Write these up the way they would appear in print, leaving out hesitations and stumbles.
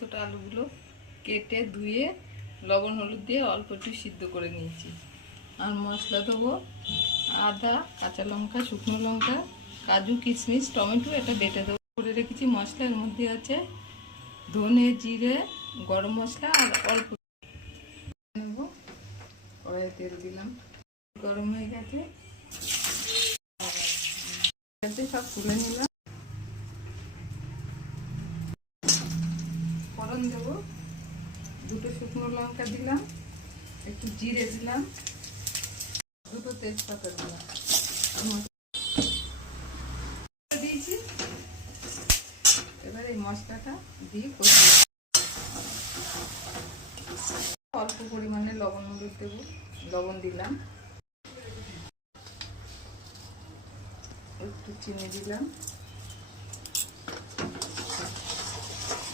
ছোট আলুগুলো কেটে ধুয়ে লবণ হলুদ দিয়ে অল্প একটু সিদ্ধ করে নিয়েছি। আর মশলা দেবো আদা, কাঁচা লঙ্কা, শুকনো লঙ্কা, কাজু, কিশমিশ, টমেটো, এটা বেটে দেবো। করে রেখেছি মশলা। এর মধ্যে আছে ধনে, জিরে, গরম মশলা আর অল্প নেব। কড়াইয়ে তেল দিলাম, গরম হয়ে গেছে, সব তুলে নিলাম। ফোড়ন দেবো, দুটো শুকনো লঙ্কা দিলাম, একটু জিরে দিলাম, দুটো তেজপাতা দিলাম, দিয়েছি। এবার এই মশলাটা দিয়ে কষিয়ে অল্প পরিমাণে লবণ হলুদ দেবো, লবণ দিলাম, একটু চিনি দিলাম,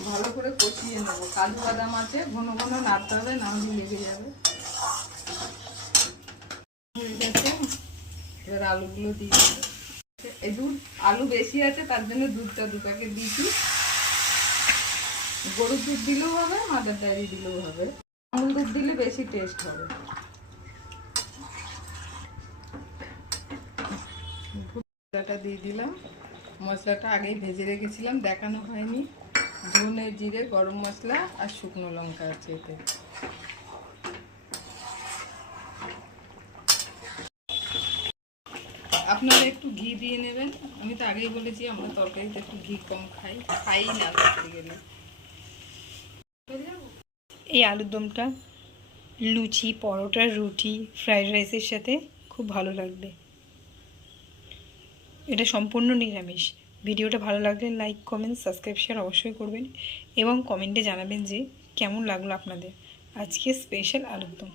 ভালো করে কষিয়ে নেবো। কাজু বাদাম আছে, ঘন ঘন নাড়তে হবে, না হলে লেগে যাবে। হয়ে গেছে, এবার আলুগুলো দিয়ে দেবো। এই দুধ, আলু বেশি আছে তার জন্য দুধটা 2 প্যাকেট দিয়েছি। গরুর দুধ দিলেও হবে, মাদার ডায়েরি দিলেও হবে, আমুল দুধ দিলে বেশি টেস্ট হবে। মশলাটা দিয়ে দিলাম। মশলাটা আগেই ভেজে রেখেছিলাম, দেখানো হয়নি। ধনে, জিরে, গরম মশলা আর শুকনো লঙ্কা আছে এতে। আপনারা একটু ঘি দিয়ে নেবেন। আমি তো আগেই বলেছি আমরা তরকারিতে একটু ঘি কম খাই না করতে গেলে। এই আলুর দমটা লুচি, পরোটা, রুটি, ফ্রাইড রাইসের সাথে খুব ভালো লাগবে। এটা সম্পূর্ণ নিরামিষ। ভিডিওটা ভালো লাগলে লাইক, কমেন্ট, সাবস্ক্রাইব, শেয়ার অবশ্যই করবেন এবং কমেন্টে জানাবেন যে কেমন লাগলো আপনাদের আজকে স্পেশাল আলুর দম।